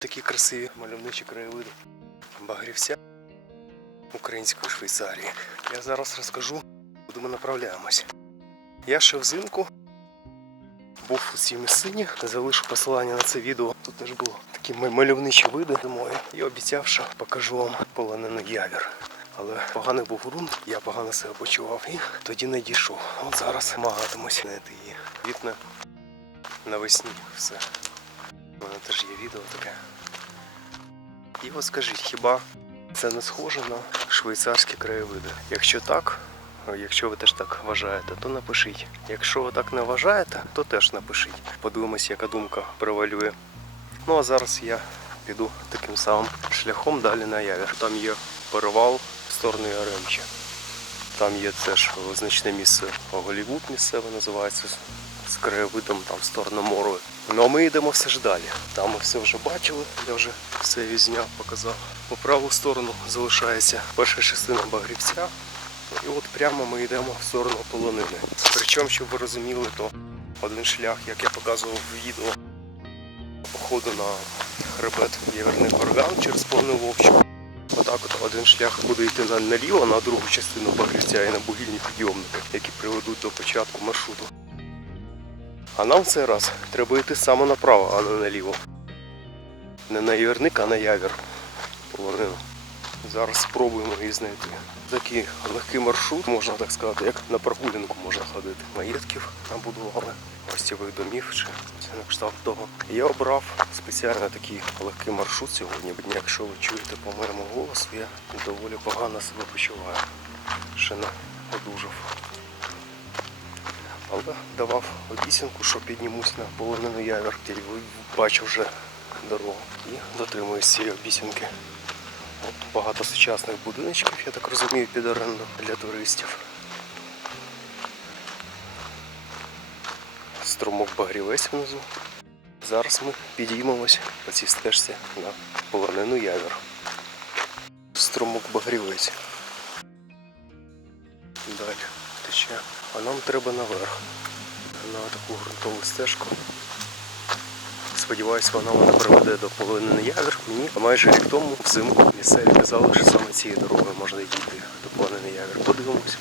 Такі красиві мальовничі краєвиди Багрівця української Швейцарії. Я зараз розкажу, куди ми направляємось. Я ще взимку був у цій місцині, залишу посилання на це відео. Тут теж було такі мальовничі види зимою. І обіцяв, що покажу вам полонений явір. Але поганий був ґрунт, я погано себе почував і тоді не дійшов. От зараз намагатимусь знайти її. Квітне навесні все. У мене теж є відео таке. І от скажіть, хіба це не схоже на швейцарські краєвиди? Якщо так, якщо ви теж так вважаєте, то напишіть. Якщо ви так не вважаєте, то теж напишіть. Подивимось, яка думка превалює. Ну а зараз я піду таким самим шляхом далі на явір. Там є перевал в сторону Яремча. Там є теж значне місце Голівуд місцеве називається з краєвидом там в сторону мору. Ну а ми йдемо все ж далі. Там ми все вже бачили, я вже все відзняв, показав. По праву сторону залишається перша частина Багрівця. І от прямо ми йдемо в сторону полонини. Причому, щоб ви розуміли, то один шлях, як я показував в відео, походу на хребет Єверний Горган через полонину Вовчу. Отак от один шлях буде йти наліво, на другу частину Багрівця і на бугільні підйомники, які приведуть до початку маршруту. А нам в цей раз треба йти саме направо, а не наліво. Не на Яверник, а на явір. Полонину. Зараз спробуємо її знайти. Такий легкий маршрут, можна так сказати, як на прогулянку можна ходити. Маєтків набудували, гостєвих домів чи на кшталт того. Я обрав спеціально такий легкий маршрут сьогодні. Якщо ви чуєте по моєму голосу, я доволі погано себе почуваю. Ще не одужав. Але давав обіцянку, що піднімусь на полонину явір. І бачу вже дорогу і дотримуюсь цієї обіцянки. От багато сучасних будиночків, я так розумію, під оренду для туристів. Струмок Багрівець внизу. Зараз ми підіймемось по цій стежці на полонину явір. Струмок Багрівець. Далі тече. А нам треба наверх. На таку ґрунтову стежку. Сподіваюсь, вона мене приведе до полонини явір. Мені майже рік тому взимку місцеві казали, що саме цією дорогою можна дійти до полонини явір. Подивимось,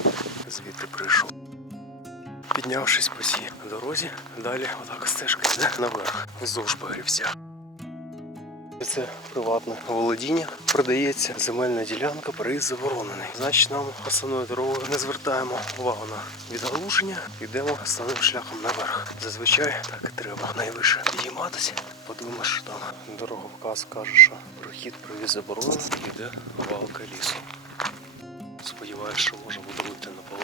звідти прийшов. Піднявшись по цій дорозі, далі отак стежка йде наверх, вздовж Багрівця. Це приватне володіння, продається земельна ділянка, проїзд заборонений. Значить, нам основною дорогою не звертаємо увагу на відгалуження, йдемо основним шляхом наверх. Зазвичай так і треба найвище підійматися. Подумаєш, що там дороговказ каже, що прохід проїзд заборонений, йде валка лісу. Сподіваюсь, що може буду вийти на.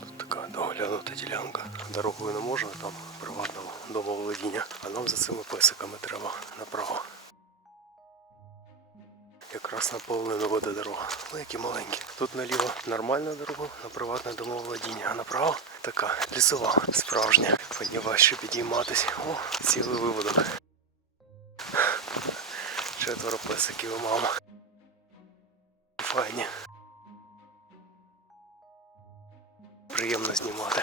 Тут така доглянута ділянка. Дорогою не можна, там приватного домоволодіння, а нам за цими песиками треба направо. Якраз на полонину веде дорога. Ну, які маленькі. Тут наліво нормальна дорога, на приватне домоволодіння, а направо така лісова, справжня. Сподіваюсь, що підійматись. О, цілий виводок. Четверо песиків і мама. Файні. Приємно знімати.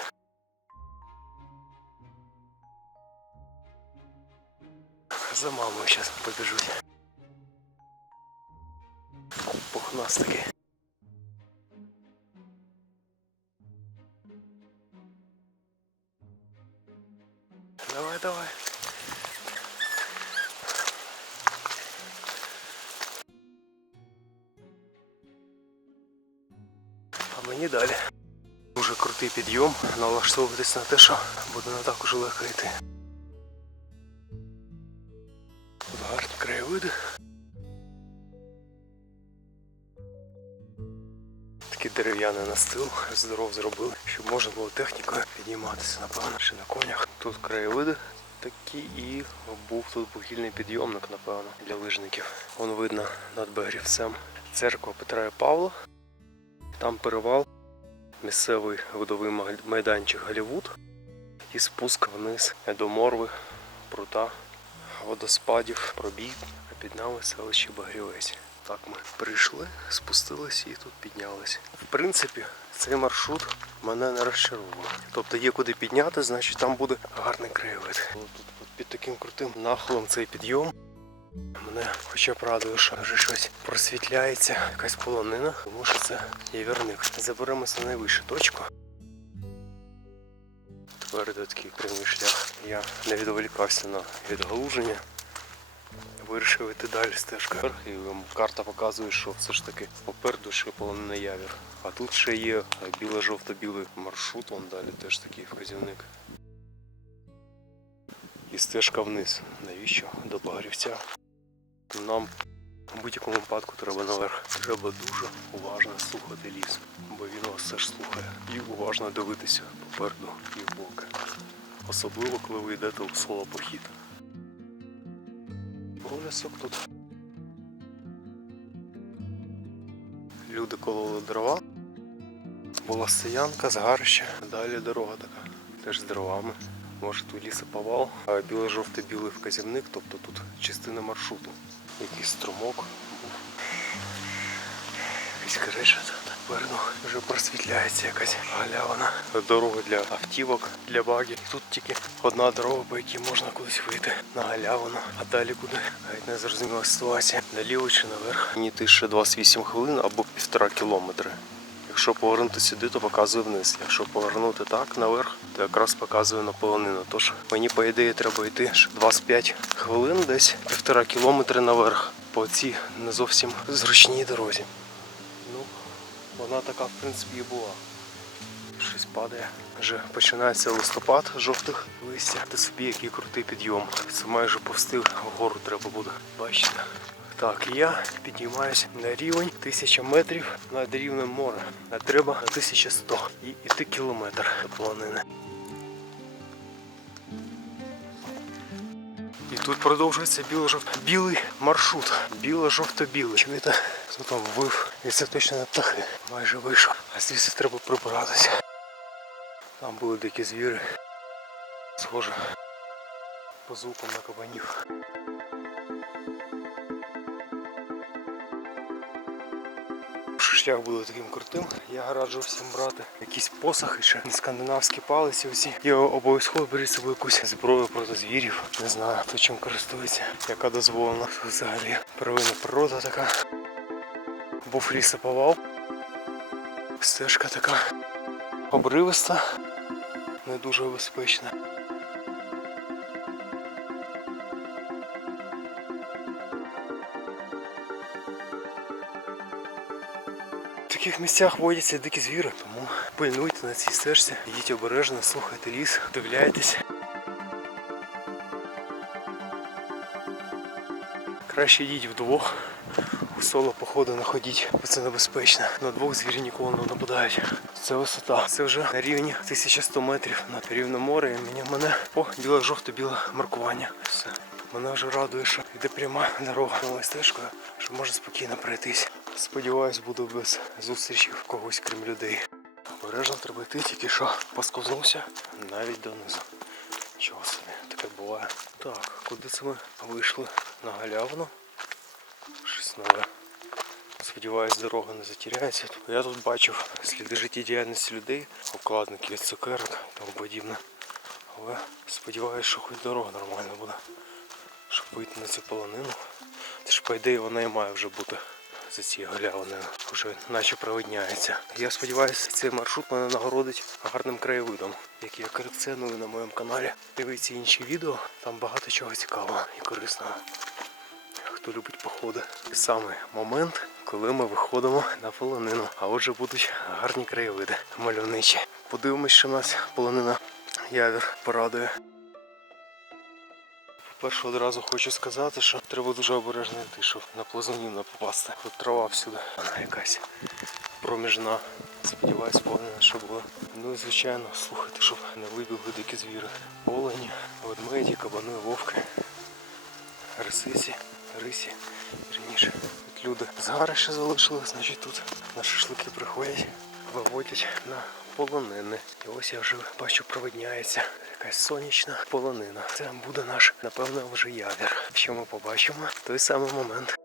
За мамою зараз побіжуть. Пухнастики. Давай, давай. А мені далі. Дуже крутий підйом, налаштовуватись на те, що буде не так уже легко йти. Тут гарні краєвиди. Настил, здоров зробили, щоб можна було технікою підніматися, напевно, ще на конях. Тут краєвиди такі і був тут вугільний підйомник, напевно, для лижників. Вон видно над Багрівцем церква Петра і Павла. Там перевал, місцевий видовий маг- майданчик Голівуд і спуск вниз до морви, прута, водоспадів, пробіг, а під нами селище Багрівець. Так ми прийшли, спустилися і тут піднялися. В принципі, цей маршрут мене не розчаровує. Тобто є куди підняти, значить там буде гарний краєвид. Тут під таким крутим нахилом цей підйом. Мене хоча б радує, що вже щось просвітляється, якась полонина, тому що це явірник. Заберемося на найвищу точку. Тепер такий прямий шлях. Я не відволікався на відгалуження. Вирішив йти далі стежкою. І ем, карта показує, що все ж таки попереду ще полонина явір. А тут ще є біло-жовто-білий маршрут, вон далі теж такий вказівник. І стежка вниз. Навіщо? До Багрівця. Нам в будь-якому випадку треба наверх. Треба дуже уважно слухати ліс, бо він вас все ж слухає. І уважно дивитися попереду і в боки. Особливо, коли ви йдете у соло похід. Пролісок тут. Люди кололи дрова. Була стоянка, згарище. Далі дорога така. Теж з дровами. Може тут лісоповал, а біло-жовто-білий вказівник, тобто тут частина маршруту. Якийсь струмок був. Якась криша. Попереду вже просвітляється якась галявина. Дорога для автівок, для багів. Тут тільки одна дорога, по якій можна кудись вийти на галявину. А далі куди? Навіть не зрозуміла ситуація. Наліво чи наверх. Мені йти ще 28 хвилин або півтора кілометри. Якщо повернути сюди, то показує вниз. Якщо повернути так наверх, то якраз показує на полонину. Тож мені, по ідеї, треба йти 25 хвилин, десь півтора кілометри наверх по цій не зовсім зручній дорозі. Вона така, в принципі, і була. Щось падає. Вже починається листопад жовтих листя. Та собі який крутий підйом. Це майже повстив вгору треба буде. Бачите. Так, я піднімаюсь на рівень 1000 метрів над рівнем моря. А треба 1100 і іти кілометр до полонини. І тут продовжується білий маршрут. Біло-жовто-білий. Чуєте? Хто там вив? І це точно не птахи. Майже вийшов. А звідси треба прибиратися. Там були дикі звіри. Схоже. По звукам на кабанів. Шлях буде таким крутим. Я раджу всім брати якісь посохи чи скандинавські палиці усі. І обов'язково беріть з собою якусь зброю проти звірів. Не знаю, хто чим користується, яка дозволена. Взагалі первинна природа така. Був лісоповал. Стежка така обривиста, не дуже безпечна. Таких місцях водяться дикі звіри, тому пильнуйте на цій стежці, йдіть обережно, слухайте ліс, дивляйтесь. Краще йдіть вдвох. У соло походу не ходіть, бо це небезпечно. На двох звірі ніколи не нападають. Це висота. Це вже на рівні 1100 метрів над рівнем моря. І мені мене о, біло-жовто-біле маркування. Все. Мене вже радує, що йде пряма дорога новою стежкою, що можна спокійно пройтись. Сподіваюсь, буду без зустрічів когось крім людей. Обережно треба йти, тільки що посковзнувся навіть донизу. Чого собі, таке буває. Так, куди це ми вийшли? На галявину. Щось нове. Сподіваюсь, дорога не затеряється. Я тут бачив сліди життєдіяльності людей, обкладники від цукерок і тому подібне. Але сподіваюся, що хоч дорога нормальна буде. Щоб вийти на цю полонину. Це ж по ідеї вона і має вже бути за цією галявиною. Вже наче провидняється. Я сподіваюся, цей маршрут мене нагородить гарним краєвидом, який я колекціоную на моєму каналі. Дивіться інші відео, там багато чого цікавого і корисного хто любить походи. І саме момент, коли ми виходимо на полонину. А отже будуть гарні краєвиди, мальовничі. Подивимось, що нас полонина явір порадує. По-перше, одразу хочу сказати, що треба дуже обережно йти, щоб на плазунів не попасти. Тут трава всюди, вона якась проміжна. Сподіваюсь, полонина, що була. Ну і звичайно, слухайте, щоб не вибігли дикі звіри. Олені, ведмеді, кабани, вовки рисиці, рисі. Тут люди з гори ще залишили, значить тут на шашлики приходять, виводять на полонини. І ось я вже бачу, провидняється якась сонячна полонина. Це буде наш, напевно, вже явір. Що ми побачимо в той самий момент.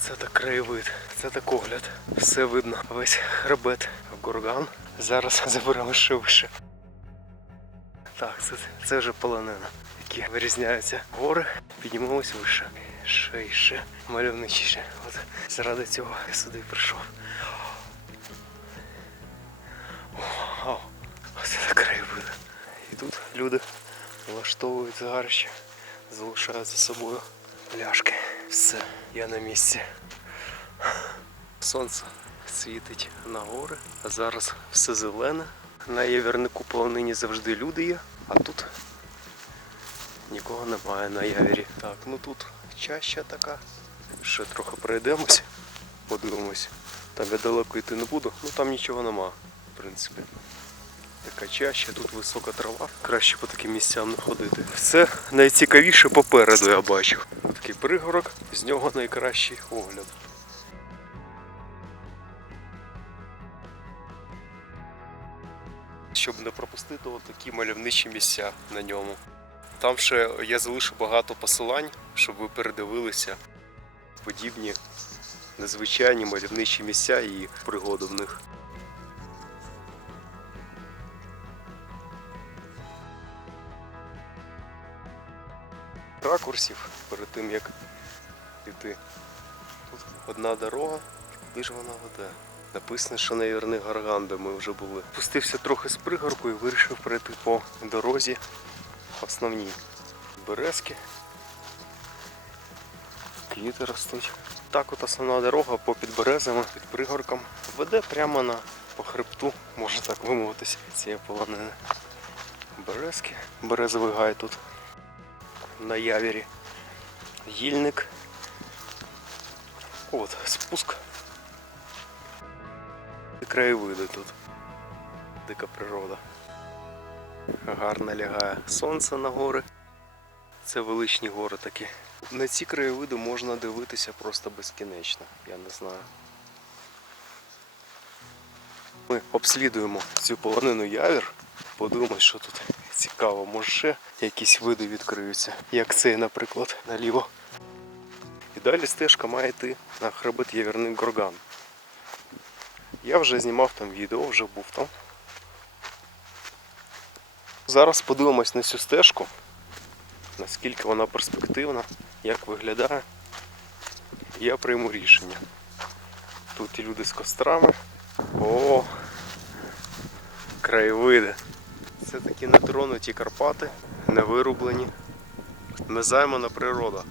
Це так краєвид. Це так огляд. Все видно. Весь хребет Гурган. Зараз заберемо ще вище. Так, це, це вже полонина, які вирізняються гори, піднімемось вище. Ще і ще мальовничіше. От заради цього я сюди прийшов. Оце так краєвид. І тут люди влаштовують згарище, залишають за собою пляшки. Все, я на місці. Сонце світить на гори, а зараз все зелене. На явірнику полонині завжди люди є, а тут нікого немає на явірі. Так, ну тут чаща така. Ще трохи пройдемось, подивимось. Там я далеко йти не буду, ну там нічого нема, в принципі. Така чаща, тут висока трава. Краще по таким місцям не ходити. Все найцікавіше попереду я бачу. Такий пригорок, з нього найкращий огляд. Щоб не пропустити от такі мальовничі місця на ньому. Там ще я залишу багато посилань, щоб ви передивилися подібні незвичайні мальовничі місця і пригоди в них. ракурсів перед тим як піти. Тут одна дорога, куди ж вона веде? Написано, що на Вірний Гарган, де ми вже були. Пустився трохи з пригорку і вирішив перейти по дорозі основній. Березки. Квіти ростуть. Так от основна дорога по підберезами, під пригорком веде прямо на по хребту, можна так вимовитися, цієї полонини. Березки. Березовий гай тут на явірі. Їльник. От, спуск. І краєвиди тут. Дика природа. Гарно лягає сонце на гори. Це величні гори такі. На ці краєвиди можна дивитися просто безкінечно, я не знаю. Ми обслідуємо цю полонину явір, подивимось, що тут цікаво, може ще якісь види відкриються, як цей, наприклад, наліво. І далі стежка має йти на хребет Явірний Горган. Я вже знімав там відео, вже був там. Зараз подивимось на цю стежку, наскільки вона перспективна, як виглядає. Я прийму рішення. Тут і люди з кострами. О, краєвиди. Це такі нетронуті Карпати, не вирублені. Незаймана природа.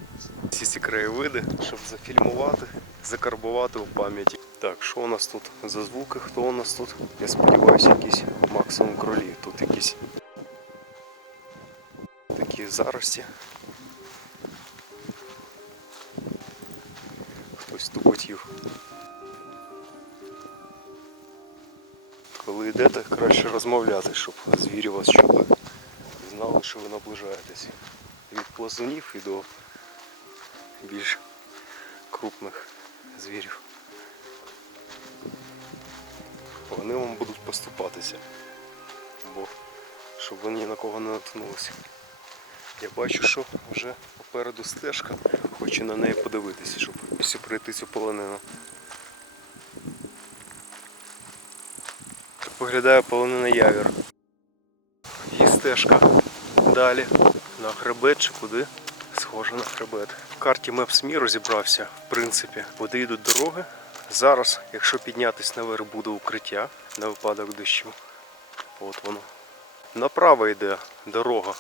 Всі ці краєвиди, щоб зафільмувати, закарбувати у пам'яті. Так, що у нас тут за звуки? Хто у нас тут? Я сподіваюся, якісь максимум кролі. Тут якісь такі зарості. Хтось тупотів. Коли йдете, краще розмовляти, щоб звірі вас чули знали, що ви наближаєтесь. Від плазунів і до більш крупних звірів. Вони вам будуть поступатися, бо щоб вони ні на кого не наткнулися. Я бачу, що вже попереду стежка, хочу на неї подивитися, щоб пройти цю полонину. Так виглядає полонина явір. Є стежка далі на хребет чи куди? Схоже на хребет. В карті Maps.me розібрався, в принципі, куди йдуть дороги. Зараз, якщо піднятись наверх, буде укриття на випадок дощу. От воно. Направо йде дорога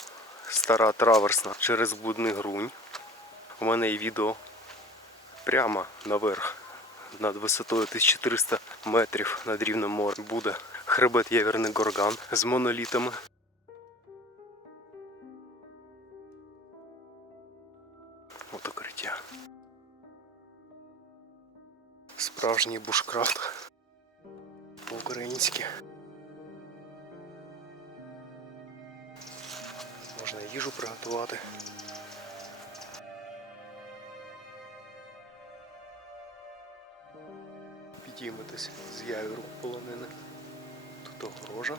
стара траверсна через Будний Грунь. У мене є відео прямо наверх над висотою 1300 метрів над рівнем моря буде хребет Євірний Горган з монолітами. От укриття. Справжній бушкрафт. По-українськи. Можна їжу приготувати. Підіймитись з явіру полонини. Тут огорожа.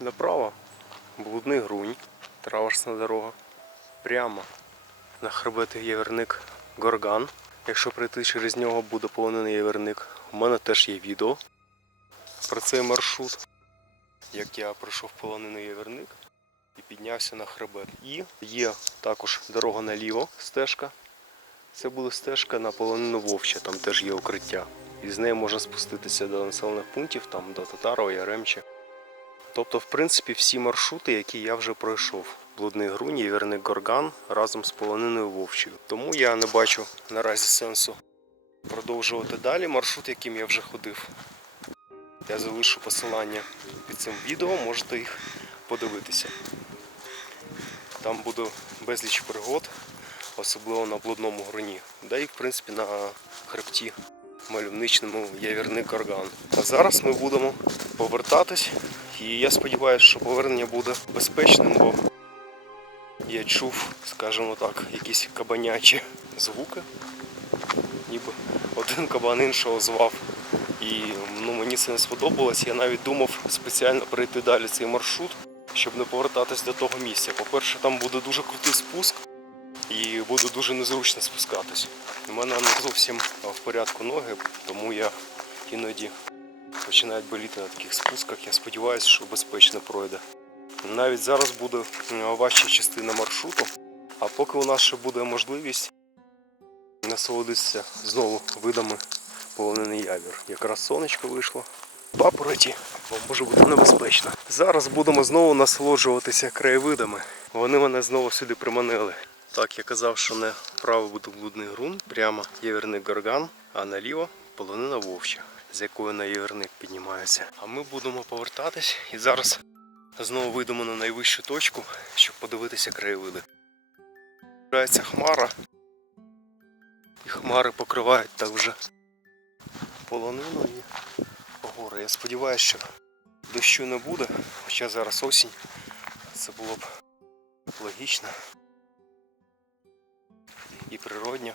Направо блудний грунь, траверсна дорога. Прямо на хребет Єверник Горган. Якщо пройти через нього, буде полонений Єверник. У мене теж є відео про цей маршрут, як я пройшов полонений Єверник і піднявся на хребет. І є також дорога наліво, стежка. Це буде стежка на полонину Вовча, там теж є укриття. І з неї можна спуститися до населених пунктів, там до Татарова, Яремче. Тобто, в принципі, всі маршрути, які я вже пройшов. Блудний Грунь, Єверник Горган разом з полониною Вовчою. Тому я не бачу наразі сенсу продовжувати далі маршрут, яким я вже ходив. Я залишу посилання під цим відео, можете їх подивитися. Там буде безліч пригод, особливо на блудному груні, да і в принципі на хребті мальовничному Євірник Горган. А зараз ми будемо повертатись, і я сподіваюся, що повернення буде безпечним, бо я чув, скажімо так, якісь кабанячі звуки, ніби один кабан іншого звав. І ну, мені це не сподобалось. Я навіть думав спеціально пройти далі цей маршрут, щоб не повертатись до того місця. По-перше, там буде дуже крутий спуск і буде дуже незручно спускатись. У мене не зовсім в порядку ноги, тому я іноді починають боліти на таких спусках. Я сподіваюся, що безпечно пройде. Навіть зараз буде важча частина маршруту, а поки у нас ще буде можливість насолодитися знову видами полонений явір. Якраз сонечко вийшло. Папороті, може бути небезпечно. Зараз будемо знову насолоджуватися краєвидами. Вони мене знову сюди приманили. Так, я казав, що не вправо буде блудний ґрунт, прямо єверник горган, а наліво полонина вовча, з якою на єверник піднімається. А ми будемо повертатись і зараз знову вийдемо на найвищу точку, щоб подивитися краєвиди. Збирається хмара, і хмари покривають так вже полонину і гори. Я сподіваюся, що дощу не буде, хоча зараз осінь. Це було б логічно і природньо.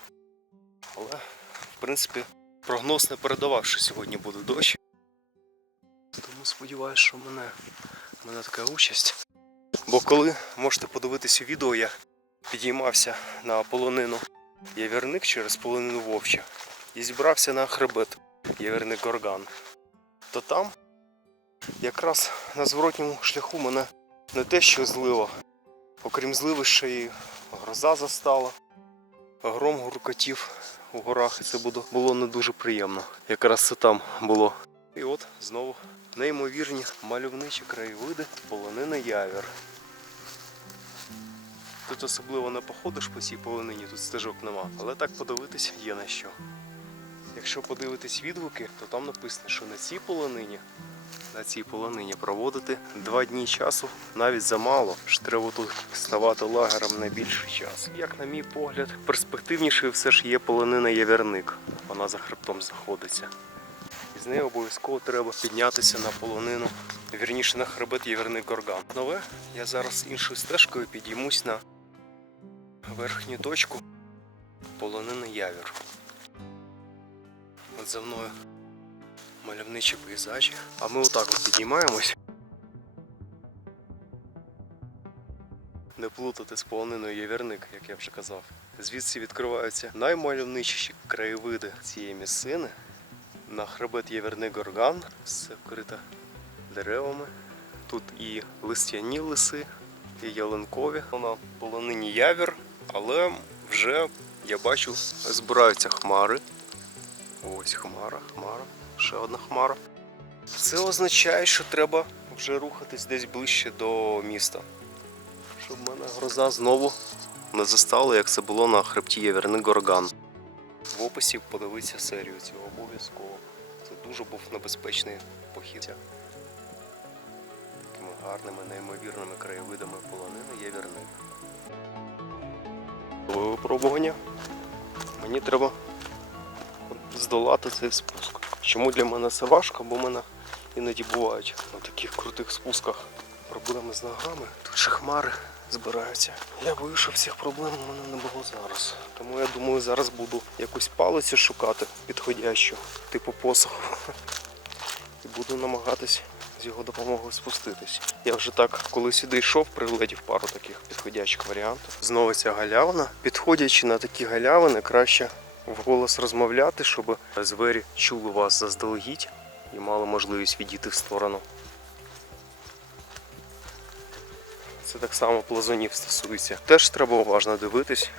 Але, в принципі, прогноз не передавав, що сьогодні буде дощ. Тому сподіваюся, що мене, мене така участь. Бо коли можете подивитися відео, я підіймався на полонину Явірник через полонину Вовча і зібрався на хребет Єверник Горган, то там якраз на зворотньому шляху мене не те, що злило, окрім зливи ще й гроза застала, гром гуркотів у горах, і це було не дуже приємно. Якраз це там було. І от знову неймовірні мальовничі краєвиди полонини Явір. Тут особливо не походиш по цій полонині, тут стежок нема. Але так подивитись є на що. Якщо подивитись відгуки, то там написано, що на цій полонині, на цій полонині проводити два дні часу навіть замало. що треба тут ставати лагером на більший час. Як на мій погляд, перспективнішою все ж є полонина Єверник. Вона за хребтом знаходиться. І з неї обов'язково треба піднятися на полонину, вірніше на хребет Єверник Горган. Нове я зараз іншою стежкою підіймусь на верхню точку полонини Явір. От за мною мальовничі пейзажі. А ми отак от піднімаємось. Не плутати з полониною Євірник, як я вже казав. Звідси відкриваються наймальовничіші краєвиди цієї місцини. На хребет Єверник Горган, все вкрите деревами. Тут і листяні лиси, і ялинкові. На полонині явір, але вже я бачу, збираються хмари. Ось хмара, хмара, ще одна хмара. Це означає, що треба вже рухатись десь ближче до міста. Щоб мене гроза знову не застала, як це було на хребті Єверник Горган. В описі подивитися серію цього обов'язково. Це дуже був небезпечний похід. Такими гарними, неймовірними краєвидами полонини Єверник. Випробування. Мені треба здолати цей спуск. Чому для мене це важко? Бо в мене іноді бувають на таких крутих спусках проблеми з ногами. Тут ще хмари збираються. Я боюсь, що всіх проблем у мене не було зараз. Тому я думаю, зараз буду якусь палицю шукати підходящу, типу посоху. І буду намагатись з його допомогою спуститись. Я вже так, коли сюди йшов, пригледів пару таких підходячих варіантів. Знову ця галявина. Підходячи на такі галявини, краще вголос розмовляти, щоб звері чули вас заздалегідь і мали можливість відійти в сторону. Це так само плазунів стосується. Теж треба уважно дивитись,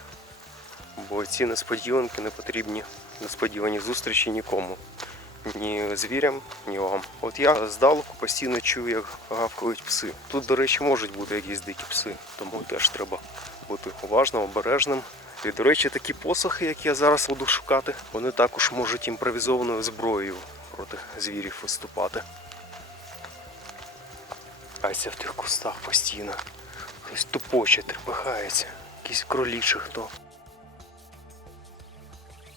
бо ці несподіванки не потрібні, несподівані зустрічі нікому. Ні звірям, ні вам. От я здалеку постійно чую, як гавкають пси. Тут, до речі, можуть бути якісь дикі пси, тому теж треба бути уважним, обережним. І, до речі, такі посохи, які я зараз буду шукати, вони також можуть імпровізованою зброєю проти звірів виступати. Ася в тих кустах постійно. Хтось тупоче, трепихається. Якийсь кролічий хто.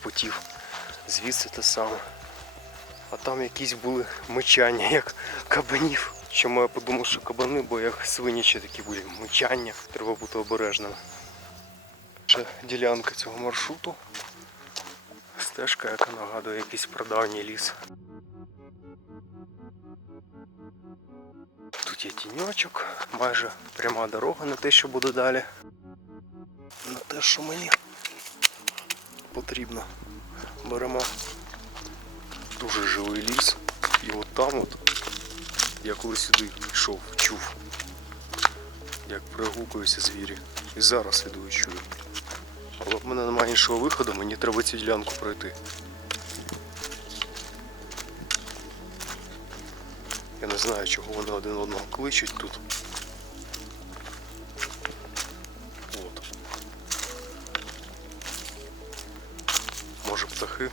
Потів. Звідси те саме. А там якісь були мичання, як кабанів. Чому я подумав, що кабани, бо як свинячі такі були мичання. Треба бути обережним. Ще ділянка цього маршруту. Стежка, яка нагадує якийсь прадавній ліс. Тут є тіньочок, майже пряма дорога на те, що буде далі. На те, що мені потрібно. Беремо дуже живий ліс. І от там от, я коли сюди йшов, чув, як пригукуються звірі. І зараз іду і чую. Але в мене немає іншого виходу, мені треба цю ділянку пройти. Я не знаю, чого вони один одного кличуть тут. От. Може птахи,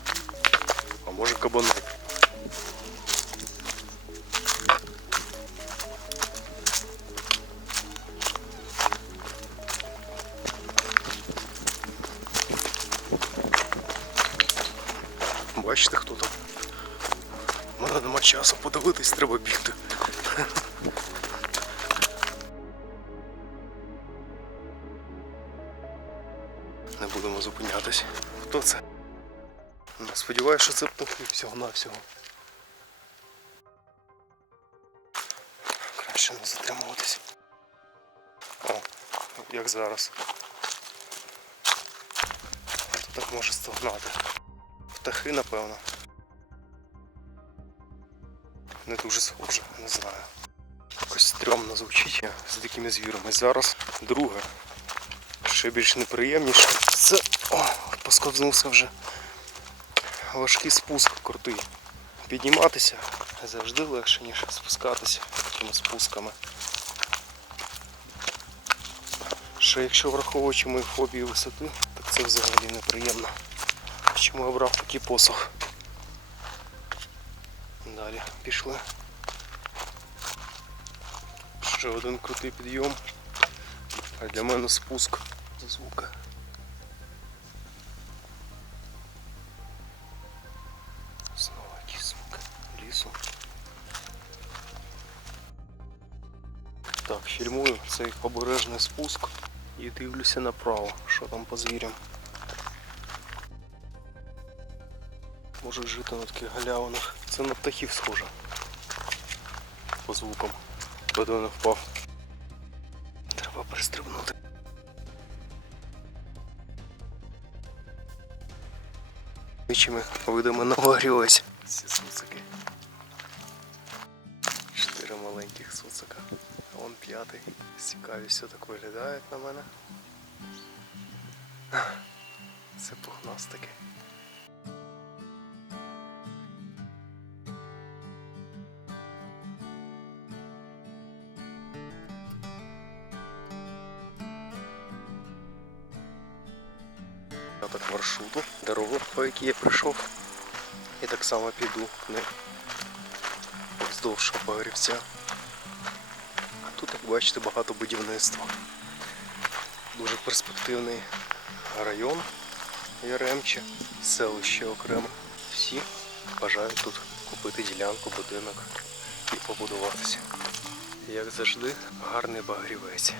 а може кабани. Не будемо зупинятись. Хто це? Ну, Сподіваюся, що це птахи всього-навсього. Краще не затримуватись. О, як зараз. Хто так може стогнати? Птахи, напевно. Не дуже схоже, не знаю. Якось стрьомно звучить з дикими звірами. Зараз друге. Ще більш неприємніше. Це. О, посковзнувся вже. Важкий спуск крутий. Підніматися завжди легше, ніж спускатися такими спусками. Ще якщо враховуючи мою фобію висоти, так це взагалі неприємно. Чому я обрав такий посох? Далі пішли. Ще один крутий підйом. А для мене спуск до звука. Знову якийсь звук лісу. Так, фільмую цей обережний спуск і дивлюся направо, що там по звірям. Можуть жити на таких галявинах. Це на птахів схоже. По звукам. Не впав. Треба пристрибнути. Вічими видами наварювась. Ці суцики. Чотири маленьких суцика. А вон п'ятий. Цікавістю так виглядають на мене. Це пухнастики. По якій я прийшов. І так само піду не вздовж Багрівця. А тут, як бачите, багато будівництва. Дуже перспективний район Яремче, селище окремо. Всі бажають тут купити ділянку, будинок і побудуватися. Як завжди, гарний багрівець.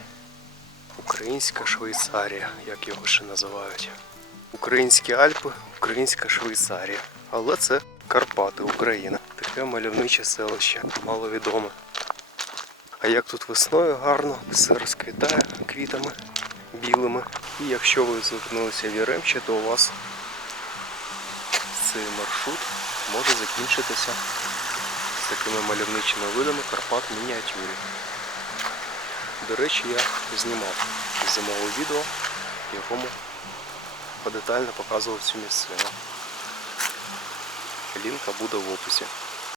Українська Швейцарія, як його ще називають. Українські Альпи, українська Швейцарія. Але це Карпати, Україна. Таке мальовниче селище, маловідоме. А як тут весною гарно, все розквітає квітами білими. І якщо ви звернулися в Яремче, то у вас цей маршрут може закінчитися з такими мальовничими видами Карпат мініатюрі. До речі, я знімав зимове відео, в якому подетально показував цю місцину. Лінка буде в описі.